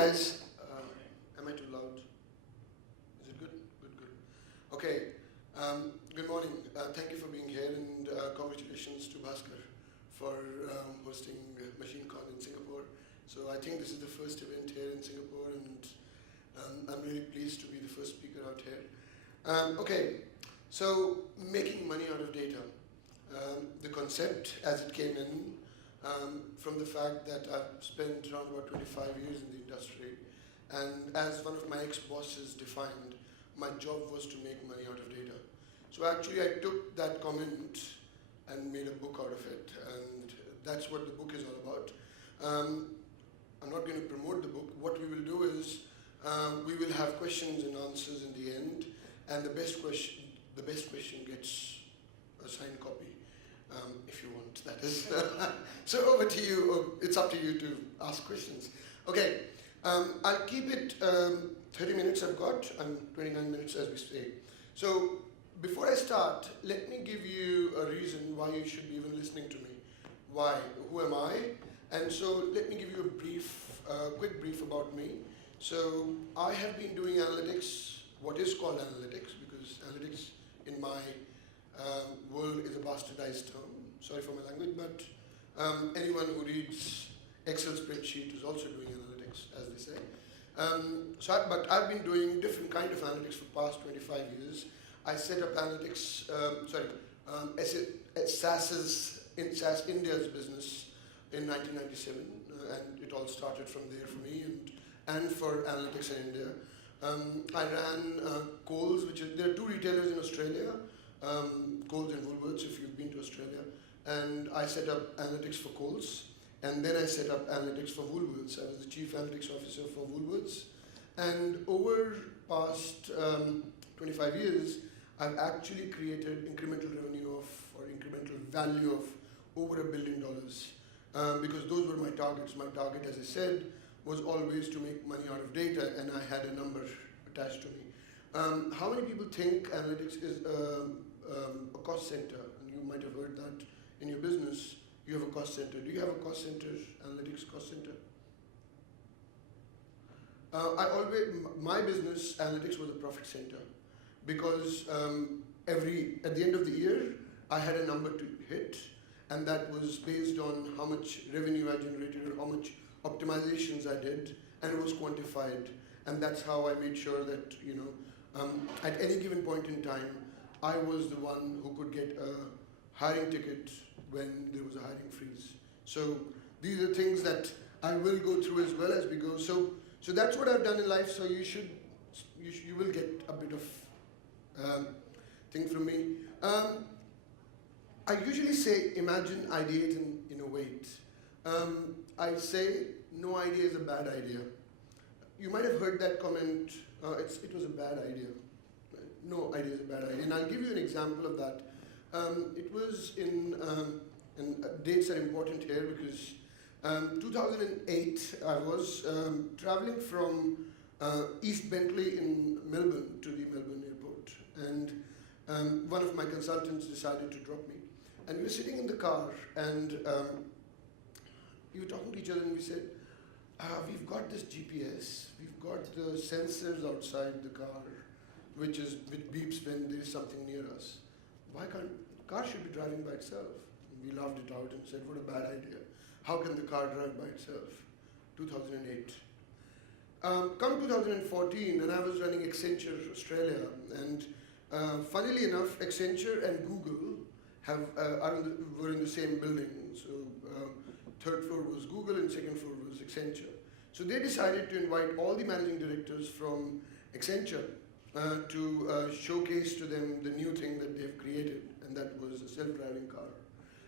Guys, am I too loud? Is it good? Good, good. Okay. Good morning. Thank you for being here, and congratulations to Bhaskar for hosting MachineCon in Singapore. So I think this is the first event here in Singapore, and I'm really pleased to be the first speaker out here. Okay. So making money out of data. The concept as it came in from the fact that I've spent around about 25 years in the industry, and as one of my ex-bosses defined, my job was to make money out of data. So actually I took that comment and made a book out of it, and that's what the book is all about. I'm not going to promote the book. What we will do is we will have questions and answers in the end, and the best question gets a signed copy. If you want, that is. So over to you. It's up to you to ask questions. Okay, I'll keep it 30 minutes I've got. I'm 29 minutes as we say. So before I start, let me give you a reason why you should be even listening to me. Why? Who am I? And so let me give you a brief, quick brief about me. So I have been doing analytics, what is called analytics, because analytics in my world is a bastardized term. Sorry for my language, but anyone who reads Excel spreadsheet is also doing analytics, as they say. But I've been doing different kind of analytics for past 25 years. I set up analytics, SAS India's business in 1997, and it all started from there for me and for analytics in India. I ran Coles, there are two retailers in Australia, Coles and Woolworths, if you've been to Australia. And I set up analytics for Coles, and then I set up analytics for Woolworths. I was the chief analytics officer for Woolworths. And over past 25 years, I've actually created incremental revenue or incremental value of over $1 billion. Because those were my targets. My target, as I said, was always to make money out of data, and I had a number attached to me. How many people think analytics is a cost center? And you might have heard that in your business, you have a cost center. Do you have a cost center, analytics cost center? My business, analytics, was a profit center, because at the end of the year, I had a number to hit, and that was based on how much revenue I generated or how much optimizations I did, and it was quantified. And that's how I made sure that, at any given point in time, I was the one who could get a hiring ticket when there was a hiring freeze. So these are things that I will go through as well as we go. So that's what I've done in life. So you will get a bit of thing from me. I usually say, imagine, ideate, and innovate. I say no idea is a bad idea. You might have heard that comment. It was a bad idea. No idea is a bad idea. And I'll give you an example of that. It was and dates are important here because 2008, I was traveling from East Bentley in Melbourne to the Melbourne airport. And one of my consultants decided to drop me. And we were sitting in the car, and we were talking to each other, and we said, we've got this GPS, we've got the sensors outside the car, which beeps when there is something near us. Why can't the car should be driving by itself? And we laughed it out and said, what a bad idea. How can the car drive by itself? 2008. Come 2014, and I was running Accenture Australia, and funnily enough, Accenture and Google were in the same building. So third floor was Google and second floor was Accenture. So they decided to invite all the managing directors from Accenture to showcase to them the new thing that they've created, and that was a self-driving car.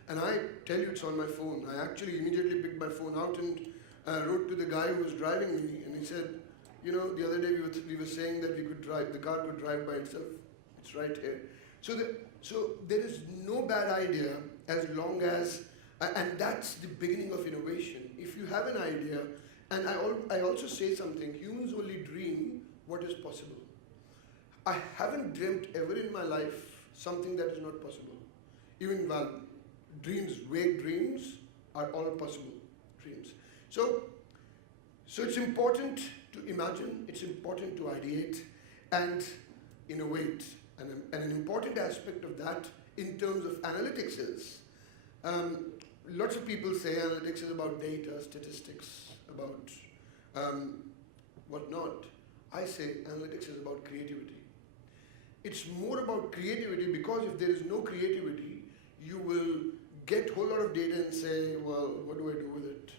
And I tell you, it's on my phone. I actually immediately picked my phone out and wrote to the guy who was driving me, and he said, the other day we were saying that the car could drive by itself. It's right here. So there is no bad idea as long as, and that's the beginning of innovation. If you have an idea, and I also say something, humans only dream what is possible. I haven't dreamt ever in my life something that is not possible. Even dreams, vague dreams, are all possible dreams. So So it's important to imagine, it's important to ideate and innovate. And an important aspect of that in terms of analytics is, lots of people say analytics is about data, statistics, about whatnot. I say analytics is about creativity. It's more about creativity because if there is no creativity, you will get a whole lot of data and say, well, what do I do with it?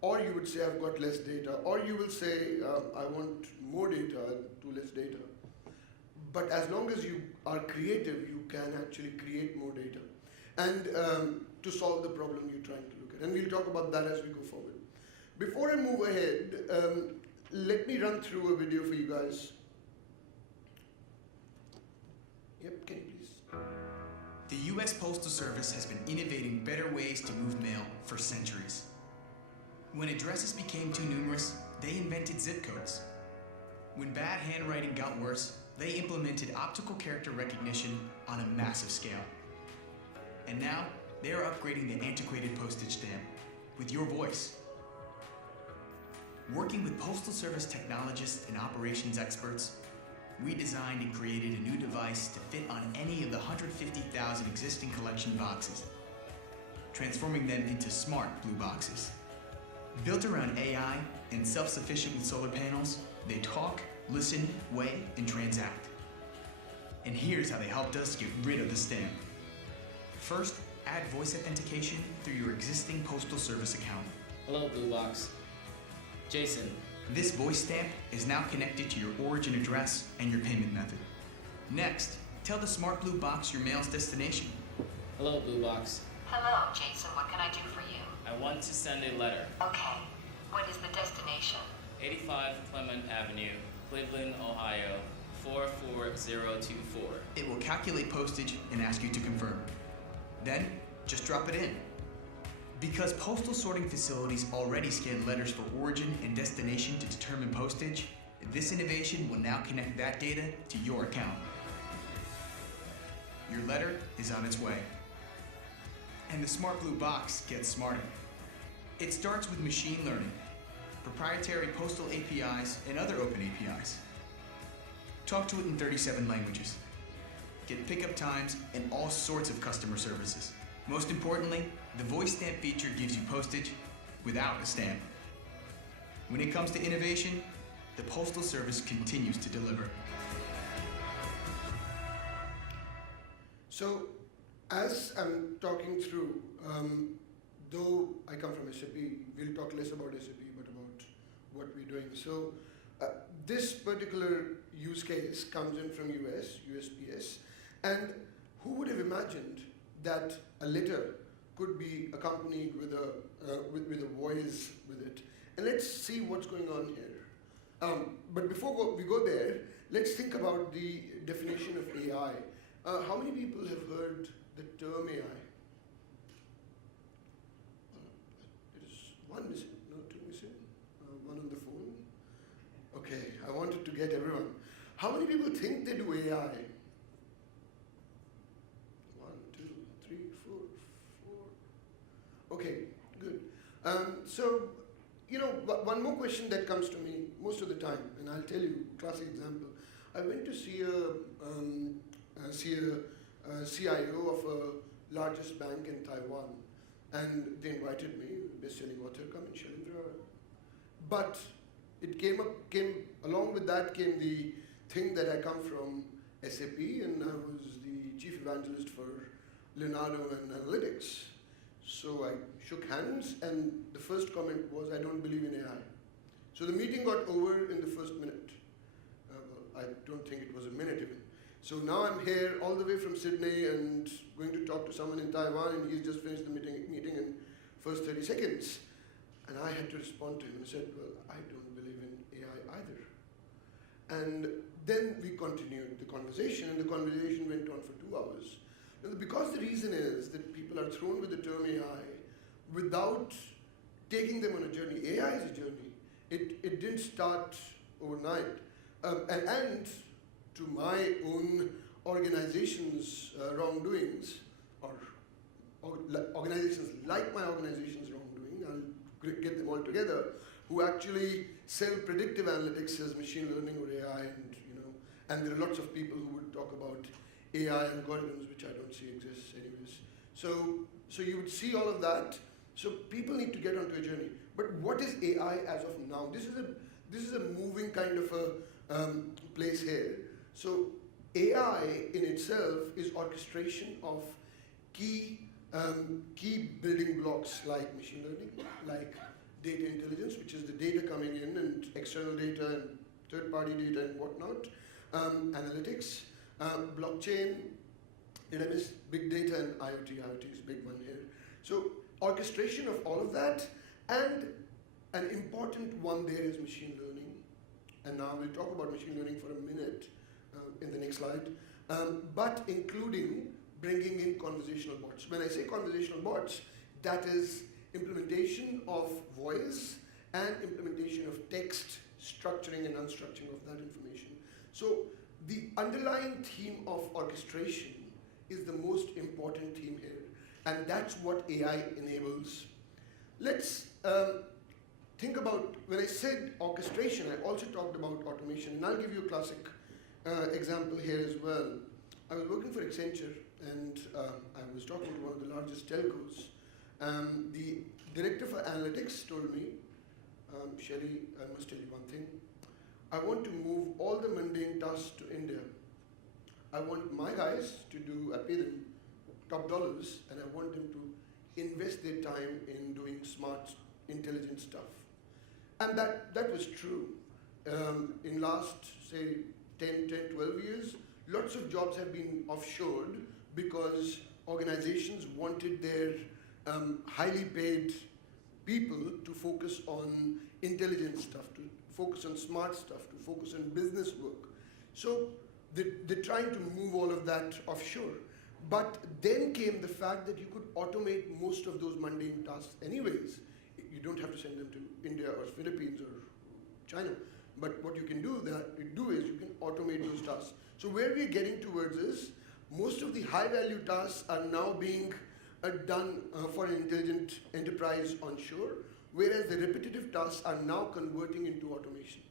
Or you would say, I've got less data. Or you will say, I want more data to less data. But as long as you are creative, you can actually create more data. And to solve the problem you're trying to look at. And we'll talk about that as we go forward. Before I move ahead, let me run through a video for you guys. Yep, can you please? The U.S. Postal Service has been innovating better ways to move mail for centuries. When addresses became too numerous, they invented zip codes. When bad handwriting got worse, they implemented optical character recognition on a massive scale. And now, they are upgrading the antiquated postage stamp with your voice. Working with Postal Service technologists and operations experts, we designed and created a new device to fit on any of the 150,000 existing collection boxes, transforming them into smart blue boxes. Built around AI and self-sufficient with solar panels, they talk, listen, weigh, and transact. And here's how they helped us get rid of the stamp. First, add voice authentication through your existing Postal Service account. Hello, Blue Box. Jason. This voice stamp is now connected to your origin address and your payment method. Next, tell the smart blue box your mail's destination. Hello, Blue Box. Hello, Jason. What can I do for you? I want to send a letter. Okay. What is the destination? 85 Clement Avenue, Cleveland, Ohio, 44024. It will calculate postage and ask you to confirm. Then, just drop it in. Because postal sorting facilities already scan letters for origin and destination to determine postage, this innovation will now connect that data to your account. Your letter is on its way. And the smart blue box gets smarter. It starts with machine learning, proprietary postal APIs, and other open APIs. Talk to it in 37 languages. Get pickup times and all sorts of customer services. Most importantly, the voice stamp feature gives you postage without a stamp. When it comes to innovation, the Postal Service continues to deliver. So, as I'm talking through, though I come from SAP, we'll talk less about SAP, but about what we're doing. So, this particular use case comes in from USPS, and who would have imagined that a letter could be accompanied with a voice with it? And let's see what's going on here. But before we go there, let's think about the definition of AI. How many people have heard the term AI? It is one missing, no, two missing, one on the phone. Okay, I wanted to get everyone. How many people think they do AI? 1, 2, 3, 4. Okay, good. So, one more question that comes to me most of the time, and I'll tell you, classic example. I went to see a CIO of a largest bank in Taiwan, and they invited me, bestselling author, come in, Shailendra. But it came along with that came the thing that I come from SAP, and I was the chief evangelist for Leonardo and analytics. So I shook hands, and the first comment was, I don't believe in AI. So the meeting got over in the first minute. I don't think it was a minute even. So now I'm here all the way from Sydney and going to talk to someone in Taiwan, and he's just finished the meeting in first 30 seconds. And I had to respond to him and said, well, I don't believe in AI either. And then we continued the conversation, and the conversation went on for 2 hours. And because the reason is that people are thrown with the term AI without taking them on a journey. AI is a journey. It didn't start overnight. And to my own organization's wrongdoings, or organizations like my organization's wrongdoing, I'll get them all together. who actually sell predictive analytics as machine learning or AI, and there are lots of people who would talk about AI algorithms, which I don't see exists anyways. So you would see all of that. So people need to get onto a journey. But what is AI as of now? This is a moving kind of a place here. So AI in itself is orchestration of key building blocks like machine learning, like data intelligence, which is the data coming in and external data and third-party data and whatnot, analytics, blockchain, database, big data, and IoT. IoT is a big one here. So orchestration of all of that, and an important one there is machine learning. And now we'll talk about machine learning for a minute in the next slide, but including bringing in conversational bots. When I say conversational bots, that is implementation of voice and implementation of text, structuring and unstructuring of that information. So the underlying theme of orchestration is the most important theme here, and that's what AI enables. Let's think about, when I said orchestration, I also talked about automation, and I'll give you a classic example here as well. I was working for Accenture, and I was talking to one of the largest telcos. The director for analytics told me, Shelly, I must tell you one thing. I want to move all the mundane tasks to India. I want my guys to do, I pay them top dollars, and I want them to invest their time in doing smart, intelligent stuff. And that was true. In last, say, 10, 12 years, lots of jobs have been offshored because organizations wanted their highly paid people to focus on intelligent stuff, to focus on smart stuff, to focus on business work. So they're trying to move all of that offshore. But then came the fact that you could automate most of those mundane tasks anyways. You don't have to send them to India or Philippines or China. But what you can do is you can automate those tasks. So where we're getting towards is, most of the high-value tasks are now being done for an intelligent enterprise onshore, whereas the repetitive tasks are now converting into automation.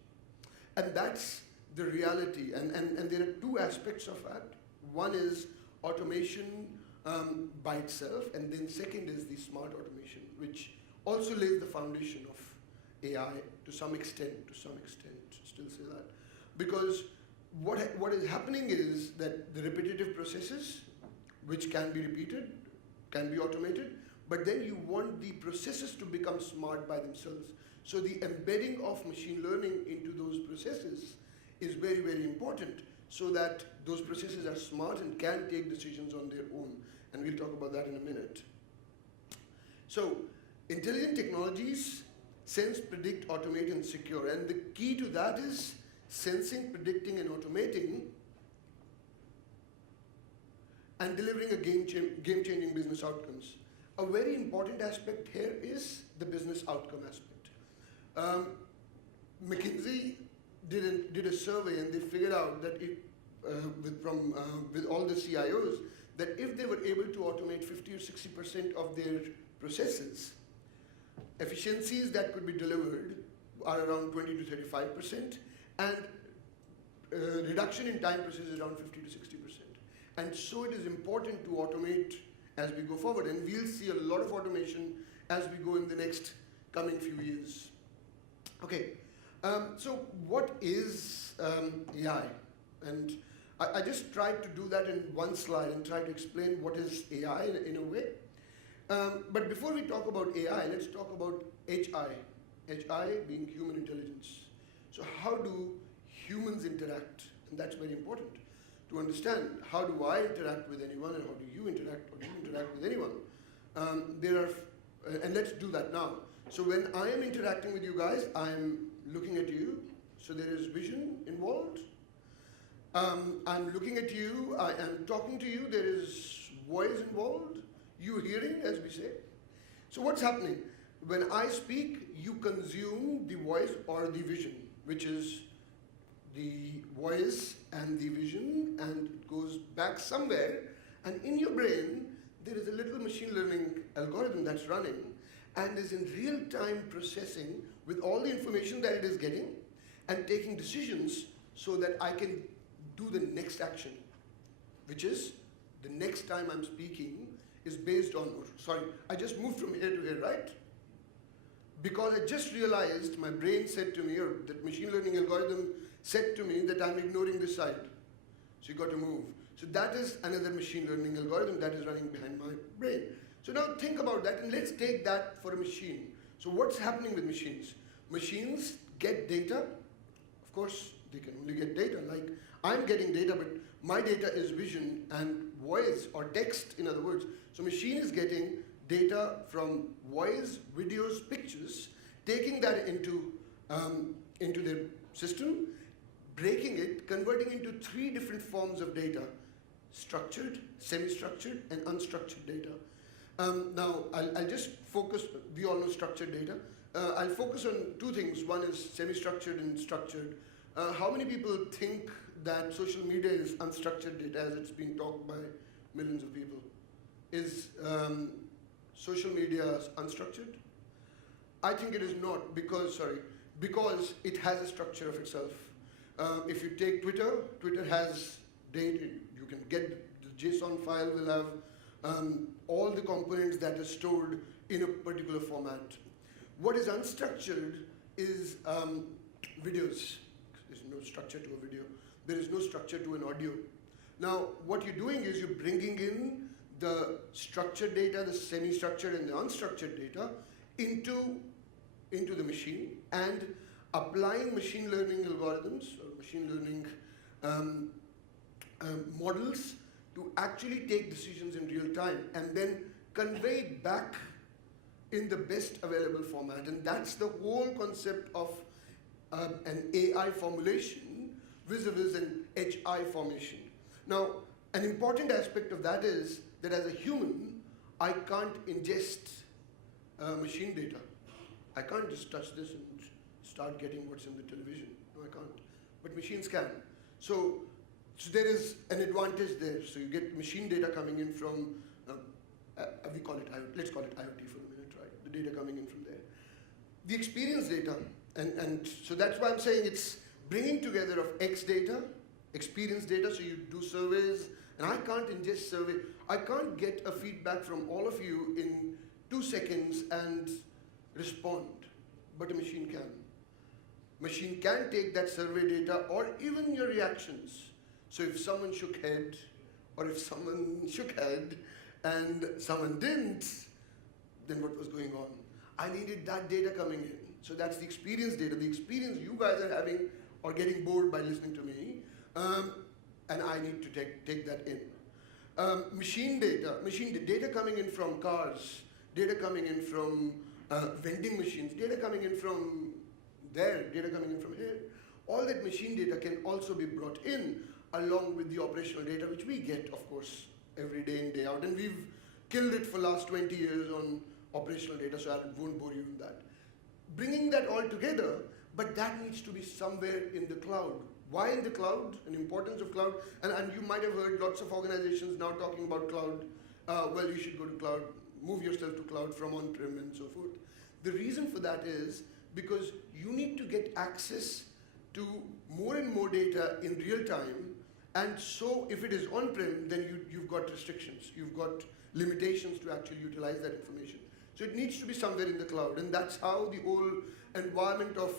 And that's the reality. And there are two aspects of that. One is automation by itself, and then second is the smart automation, which also lays the foundation of AI to some extent, still say that. Because what is happening is that the repetitive processes, which can be repeated, can be automated, but then you want the processes to become smart by themselves. So the embedding of machine learning into those processes is very, very important, so that those processes are smart and can take decisions on their own. And we'll talk about that in a minute. So intelligent technologies sense, predict, automate, and secure. And the key to that is sensing, predicting, and automating, and delivering a game-changing business outcomes. A very important aspect here is the business outcome aspect. McKinsey did a survey, and they figured out that with all the CIOs, that if they were able to automate 50 or 60% of their processes, efficiencies that could be delivered are around 20 to 35%, and reduction in time process is around 50 to 60%. And so it is important to automate as we go forward, and we'll see a lot of automation as we go in the next coming few years. Okay, so what is AI? And I just tried to do that in one slide and try to explain what is AI in a way. But before we talk about AI, let's talk about HI. HI being human intelligence. So how do humans interact? And that's very important to understand. How do I interact with anyone, and how do you interact, or do you interact with anyone? And let's do that now. So when I am interacting with you guys, I'm looking at you. So there is vision involved. I'm looking at you, I am talking to you, there is voice involved, you hearing, as we say. So what's happening? When I speak, you consume the voice or the vision, which is the voice and the vision, and it goes back somewhere, and in your brain, there is a little machine learning algorithm that's running, and is in real-time processing with all the information that it is getting and taking decisions so that I can do the next action, which is the next time I'm speaking is based on, sorry, I just moved from here to here, right? Because I just realized my brain said to me, or that machine learning algorithm said to me that I'm ignoring this side. So you got to move. So that is another machine learning algorithm that is running behind my brain. So now think about that and let's take that for a machine. So what's happening with machines? Machines get data. Of course, they can only get data. Like I'm getting data, but my data is vision and voice or text, in other words. So machine is getting data from voice, videos, pictures, taking that into their system, breaking it, converting into 3 different forms of data: structured, semi-structured, and unstructured data. Now, I'll just focus, we all know structured data. I'll focus on 2 things. One is semi-structured and structured. How many people think that social media is unstructured data as it's been talked by millions of people? Is social media unstructured? I think it is not because it has a structure of itself. If you take Twitter, Twitter has data. You can get the JSON file will have all the components that are stored in a particular format. What is unstructured is videos. There's no structure to a video. There is no structure to an audio. Now, what you're doing is you're bringing in the structured data, the semi-structured and the unstructured data into the machine and applying machine learning algorithms or machine learning models to actually take decisions in real time and then convey it back in the best available format. And that's the whole concept of an AI formulation vis-a-vis an HI formation. Now, an important aspect of that is that as a human, I can't ingest machine data. I can't just touch this and start getting what's in the television. No, I can't. But machines can. So there is an advantage there. So you get machine data coming in from, we call it IoT, let's call it IoT for a minute, right? The data coming in from there. The experience data, and so that's why I'm saying it's bringing together of X data, experience data, so you do surveys, and I can't ingest survey. I can't get a feedback from all of you in 2 seconds and respond, but a machine can. Machine can take that survey data or even your reactions. So if someone shook head, or if someone shook head and someone didn't, then what was going on? I needed that data coming in. So that's the experience data, the experience you guys are having or getting bored by listening to me, and I need to take that in. Machine data coming in from cars, data coming in from vending machines, data coming in from there, data coming in from here. All that machine data can also be brought in along with the operational data, which we get, of course, every day in, day out. And we've killed it for the last 20 years on operational data, so I won't bore you in that. Bringing that all together, but that needs to be somewhere in the cloud. Why in the cloud? An importance of cloud. And you might have heard lots of organizations now talking about cloud. Well, you should go to cloud, move yourself to cloud from on-prem and so forth. The reason for that is because you need to get access to more and more data in real time. And so if it is on-prem, then you've got restrictions. You've got limitations to actually utilize that information. So it needs to be somewhere in the cloud. And that's how the whole environment of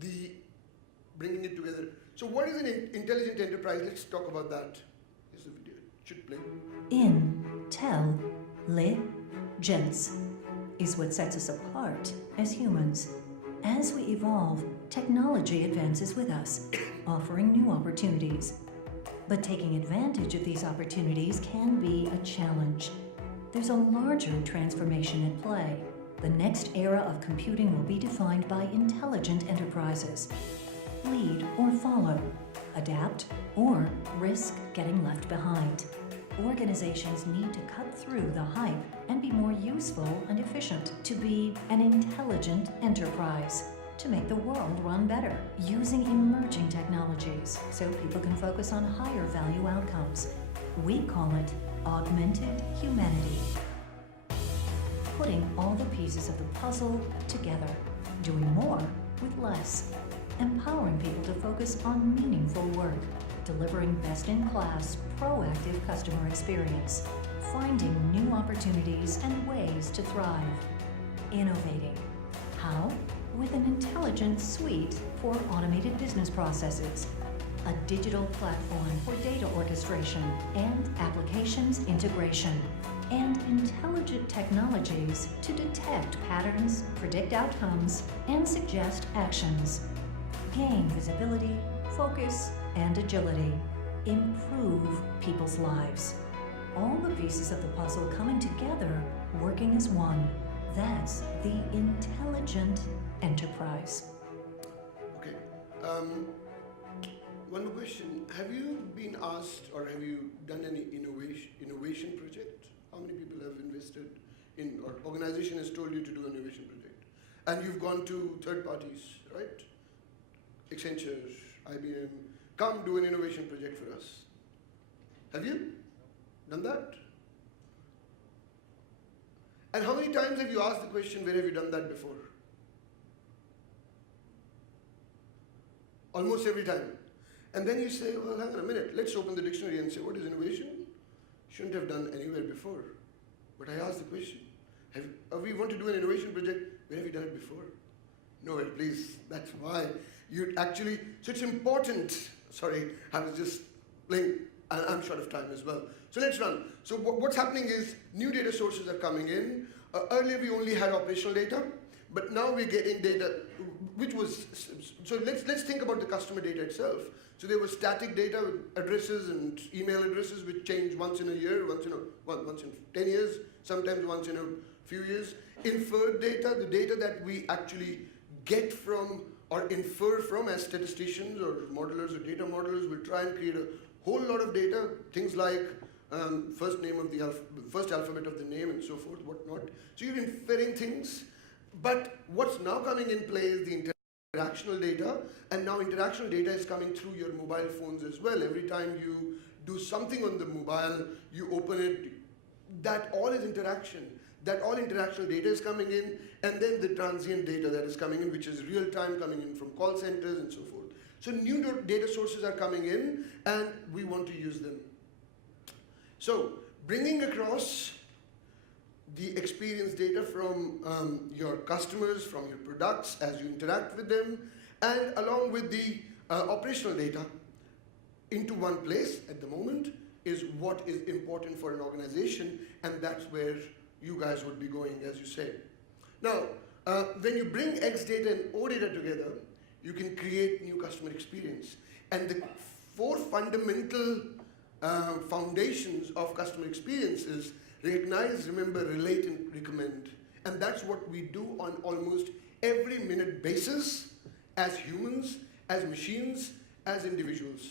the bringing it together. So what is an intelligent enterprise? Let's talk about that. Here's the video. It should play. Intelligence is what sets us apart as humans. As we evolve, technology advances with us, offering new opportunities. But taking advantage of these opportunities can be a challenge. There's a larger transformation at play. The next era of computing will be defined by intelligent enterprises. Lead or follow, adapt or risk getting left behind. Organizations need to cut through the hype and be more useful and efficient to be an intelligent enterprise, to make the world run better, using emerging technologies so people can focus on higher value outcomes. We call it augmented humanity. Putting all the pieces of the puzzle together doing more with less, empowering people to focus on meaningful work, delivering best-in-class, proactive customer experience, finding new opportunities and ways to thrive, innovating. How? With an intelligent suite for automated business processes, a digital platform for data orchestration and applications integration, and intelligent technologies to detect patterns, predict outcomes, and suggest actions. Gain visibility, focus, and agility. Improve people's lives. All the pieces of the puzzle coming together, working as one. That's the intelligent enterprise. Okay. One more question. Have you been asked or have you done any innovation project? How many people have invested in, or organization has told you to do an innovation project? And you've gone to third parties, right? Accenture, IBM, come do an innovation project for us. Have you done that? And how many times have you asked the question, where have you done that before? Almost every time. And then you say, well, hang on a minute, let's open the dictionary and say, what is innovation? Shouldn't have done anywhere before. But I asked the question, we want to do an innovation project, where have you done it before? Nowhere, please. That's why you actually, so it's important. Sorry, I was just playing, I'm short of time as well. So let's run. So what's happening is new data sources are coming in. Earlier we only had operational data, but now we're getting data, which was, so let's think about the customer data itself. So there was static data with addresses and email addresses which change once in a year, once in 10 years, sometimes once in a few years. Inferred data, the data that we actually get from or infer from as statisticians or modelers or data modelers, will try and create a whole lot of data, things like first alphabet of the name and so forth, whatnot. So you're inferring things, but what's now coming in play is the interactional data, and now interactional data is coming through your mobile phones as well. Every time you do something on the mobile, you open it, that all is interaction. That all interactional data is coming in, and then the transient data that is coming in, which is real time coming in from call centers and so forth. So new data sources are coming in, and we want to use them. So bringing across the experience data from your customers, from your products as you interact with them, and along with the operational data into one place at the moment is what is important for an organization, and that's where you guys would be going, as you say. Now, when you bring X data and O data together, you can create new customer experience. And the four fundamental foundations of customer experience is recognize, remember, relate, and recommend. And that's what we do on almost every minute basis as humans, as machines, as individuals.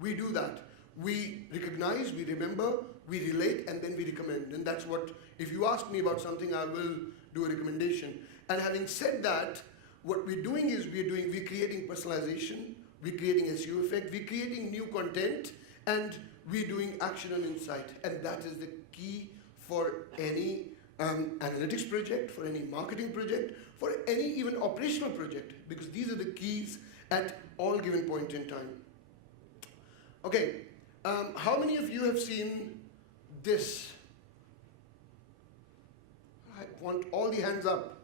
We do that. We recognize, we remember, we relate, and then we recommend. And that's what, if you ask me about something, I will do a recommendation. And having said that, what we're doing is we're creating personalization, we're creating SEO effect, we're creating new content, and we're doing action and insight. And that is the key for any analytics project, for any marketing project, for any even operational project, because these are the keys at all given point in time. Okay, how many of you have seen this? I want all the hands up.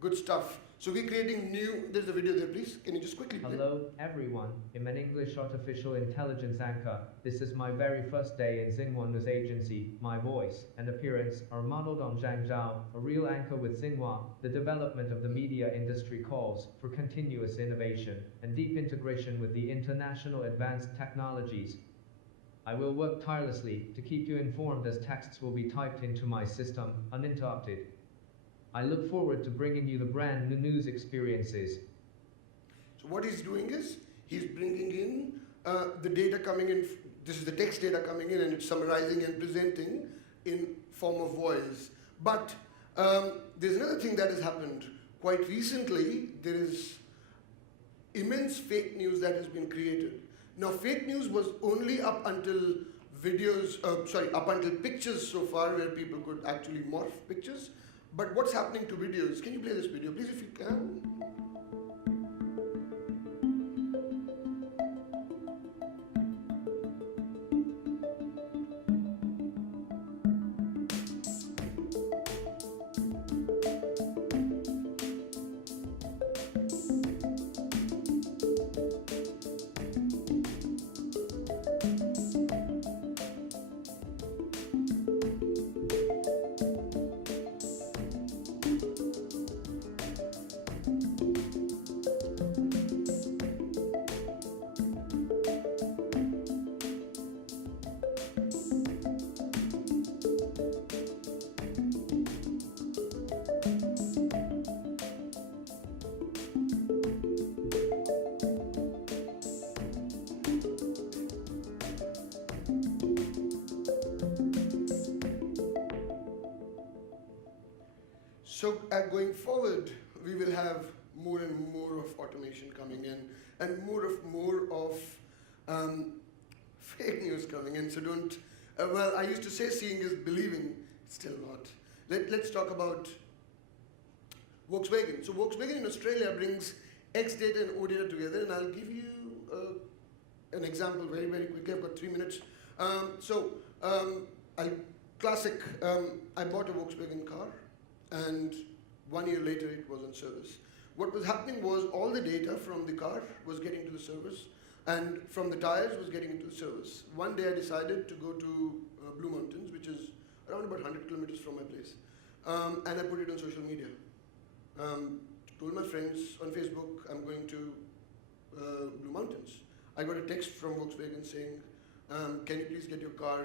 Good stuff. So we're creating new, there's a video there, please. Can you just quickly play? Hello, everyone. I'm an English artificial intelligence anchor. This is my very first day in Xinhua News Agency. My voice and appearance are modeled on Zhang Zhao, a real anchor with Xinhua. The development of the media industry calls for continuous innovation and deep integration with the international advanced technologies. I will work tirelessly to keep you informed as texts will be typed into my system, uninterrupted. I look forward to bringing you the brand new news experiences. So what he's doing is, he's bringing in the data coming in, this is the text data coming in, and it's summarizing and presenting in form of voice. But there's another thing that has happened. Quite recently, there is immense fake news that has been created. Now, fake news was only up until videos, up until pictures so far, where people could actually morph pictures. But what's happening to videos? Can you play this video, please, if you can? So going forward, we will have more and more of automation coming in, and more of fake news coming in. So don't. Well, I used to say seeing is believing. Still not. Let's talk about Volkswagen. So Volkswagen in Australia brings X data and O data together, and I'll give you an example very, very quickly. I've got 3 minutes. Classic. I bought a Volkswagen car, and 1 year later it was on service. What was happening was all the data from the car was getting to the service, and from the tires was getting into the service. One day I decided to go to Blue Mountains, which is around about 100 kilometers from my place, and I put it on social media. Told my friends on Facebook, I'm going to Blue Mountains. I got a text from Volkswagen saying, can you please get your car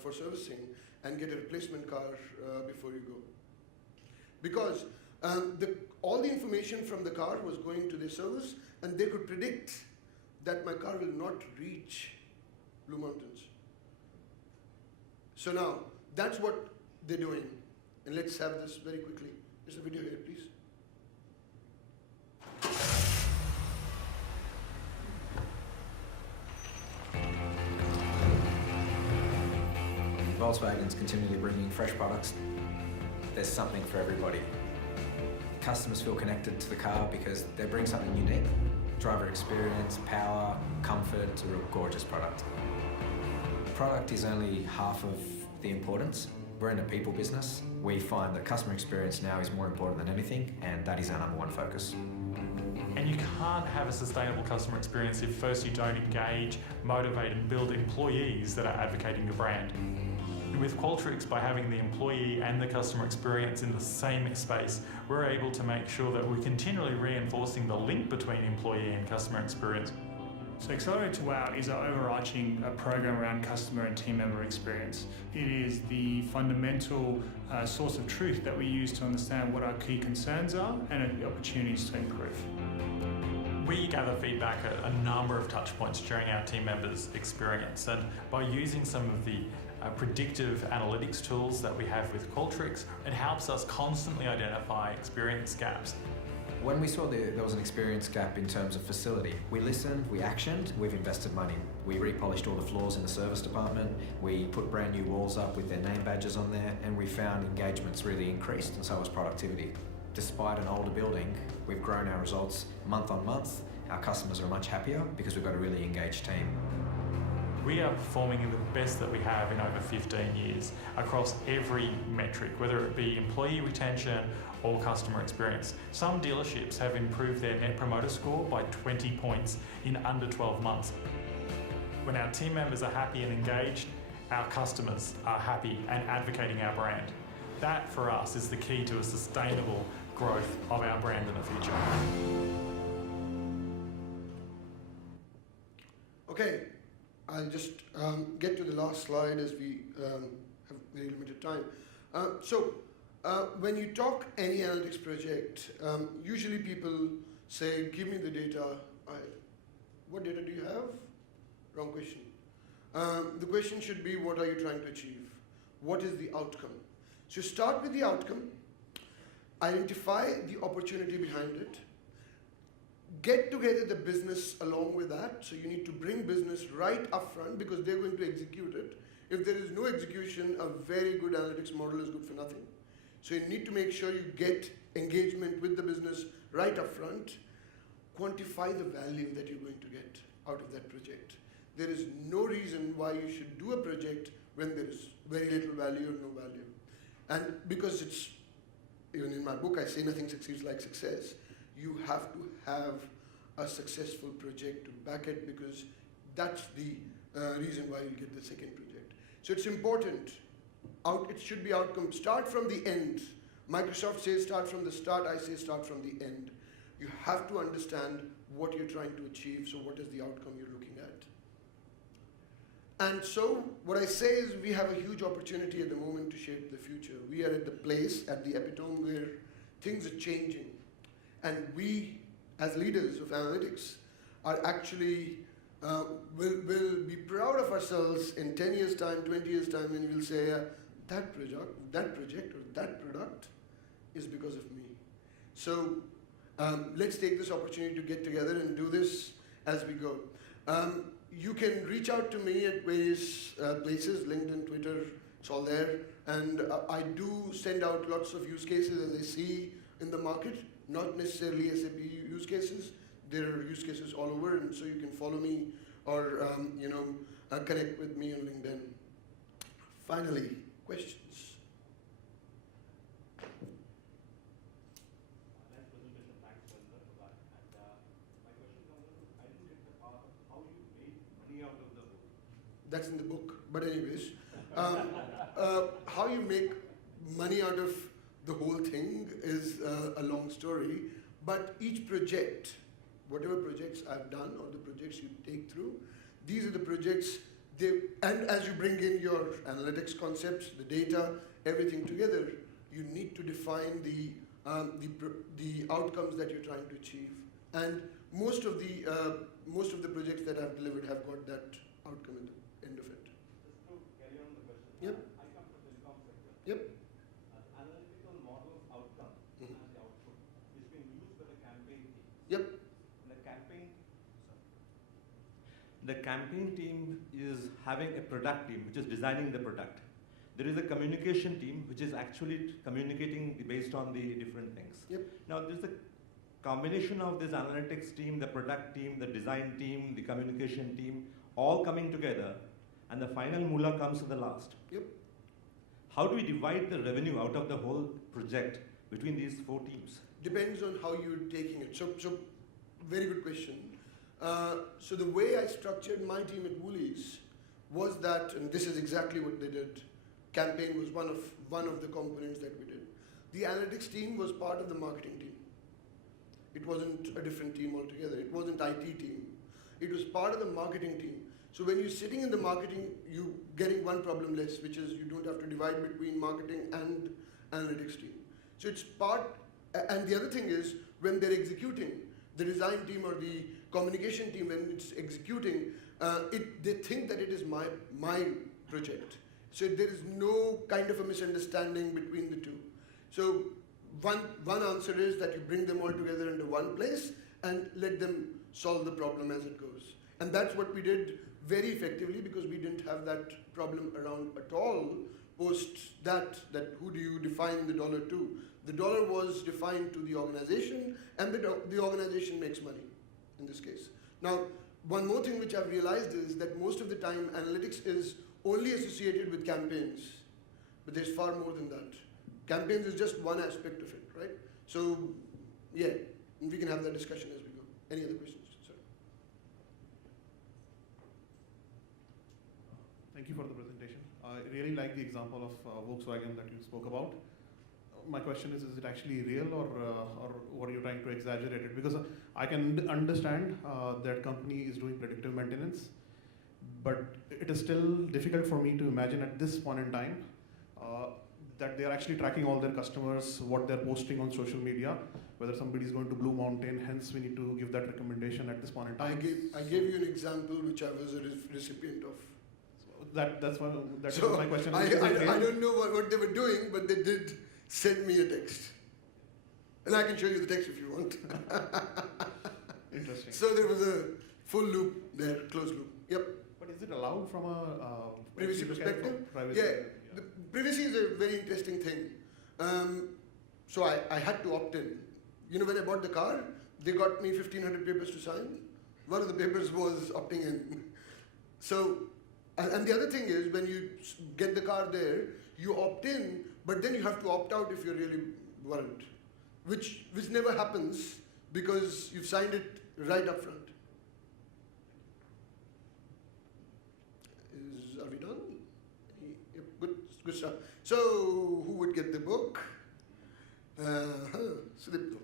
for servicing and get a replacement car before you go? Because all the information from the car was going to their service, and they could predict that my car will not reach Blue Mountains. So now, that's what they're doing. And let's have this very quickly. There's a video here, please. Volkswagen's continually bringing fresh products. There's something for everybody. Customers feel connected to the car because they bring something unique. Driver experience, power, comfort, it's a real gorgeous product. Product is only half of the importance. We're in a people business. We find that customer experience now is more important than anything, and that is our #1 focus. And you can't have a sustainable customer experience if first you don't engage, motivate and build employees that are advocating your brand. With Qualtrics, by having the employee and the customer experience in the same space, we're able to make sure that we're continually reinforcing the link between employee and customer experience. So Accelerate to Wow is our overarching program around customer and team member experience. It is the fundamental source of truth that we use to understand what our key concerns are and the opportunities to improve. We gather feedback at a number of touch points during our team members' experience, and by using some of the predictive analytics tools that we have with Qualtrics, it helps us constantly identify experience gaps. When we saw there was an experience gap in terms of facility, we listened, we actioned, we've invested money. We repolished all the floors in the service department, we put brand new walls up with their name badges on there, and we found engagements really increased, and so was productivity. Despite an older building, we've grown our results month on month. Our customers are much happier because we've got a really engaged team. We are performing the best that we have in over 15 years across every metric, whether it be employee retention or customer experience. Some dealerships have improved their Net Promoter Score by 20 points in under 12 months. When our team members are happy and engaged, our customers are happy and advocating our brand. That, for us, is the key to a sustainable growth of our brand in the future. Okay. I'll just get to the last slide as we have very limited time. When you talk any analytics project, usually people say, give me the data. What data do you have? Wrong question. The question should be, what are you trying to achieve? What is the outcome? So start with the outcome, identify the opportunity behind it, get together the business along with that. So you need to bring business right up front because they're going to execute it. If there is no execution, a very good analytics model is good for nothing. So you need to make sure you get engagement with the business right up front. Quantify the value that you're going to get out of that project. There is no reason why you should do a project when there is very little value or no value. And because it's, even in my book, I say nothing succeeds like success. You have to have a successful project to back it, because that's the reason why you get the second project. So it's important. It should be outcome. Start from the end. Microsoft says start from the start. I say start from the end. You have to understand what you're trying to achieve, so what is the outcome you're looking at. And so what I say is we have a huge opportunity at the moment to shape the future. We are at the place, at the epitome where things are changing. And we, as leaders of analytics, are actually, will be proud of ourselves in 10 years' time, 20 years' time, when we will say, that project or that product is because of me. So let's take this opportunity to get together and do this as we go. You can reach out to me at various places, LinkedIn, Twitter, it's all there. And I do send out lots of use cases as I see in the market, not necessarily SAP use cases. There are use cases all over, and so you can follow me or connect with me on LinkedIn. Finally, questions? Nice presentation, thanks Shailendra for that. And my question comes up to, I didn't get the part of how you made money out of the book. That's in the book, but anyways. How you make money out of the whole thing is a long story, but each project, whatever projects I've done or the projects you take through, these are the projects, and as you bring in your analytics concepts, the data, everything together, you need to define the outcomes that you're trying to achieve. And most of the projects that I've delivered have got that outcome at the end of it. Just to carry on the question, Yep. I come from the telecom sector. Yep. Analytical model of outcome and the output is being used by the campaign team. Yep. The campaign team is having a product team which is designing the product. There is a communication team which is actually communicating based on the different things. Yep. Now there's a combination of this analytics team, the product team, the design team, the communication team, all coming together, and the final moolah comes to the last. Yep. How do we divide the revenue out of the whole project between these four teams? Depends on how you're taking it. So very good question. So the way I structured my team at Woolies was that, and this is exactly what they did. Campaign was one of the components that we did. The analytics team was part of the marketing team. It wasn't a different team altogether. It wasn't IT team. It was part of the marketing team. So when you're sitting in the marketing, you're getting one problem less, which is you don't have to divide between marketing and analytics team. So it's part, and the other thing is when they're executing, the design team or the communication team, when it's executing, they think that it is my project. So there is no kind of a misunderstanding between the two. So one answer is that you bring them all together into one place and let them solve the problem as it goes. And that's what we did very effectively, because we didn't have that problem around at all post that who do you define the dollar to. The dollar was defined to the organization, and the organization makes money in this case. Now, one more thing which I've realized is that most of the time analytics is only associated with campaigns, but there's far more than that. Campaigns is just one aspect of it, right? So, yeah, we can have that discussion as we go. Any other questions? Sir? Thank you for the presentation. I really like the example of Volkswagen that you spoke about. My question is it actually real, or what are you trying to exaggerate it? Because I can understand that company is doing predictive maintenance, but it is still difficult for me to imagine at this point in time that they are actually tracking all their customers, what they're posting on social media, whether somebody is going to Blue Mountain. Hence, we need to give that recommendation at this point in time. I gave you an example which I was a recipient of. So that's why so my question. I don't know what they were doing, but they did send me a text. And I can show you the text if you want. Interesting. So there was a full loop there, closed loop. Yep. But is it allowed from a privacy perspective? Privacy, The privacy is a very interesting thing. So I had to opt in. You know, when I bought the car, they got me 1,500 papers to sign. One of the papers was opting in. So, and the other thing is, when you get the car there, you opt in, but then you have to opt out if you're really worried, which never happens because you've signed it right up front. Are we done? Yep, good stuff. So, who would get the book? Sudipto.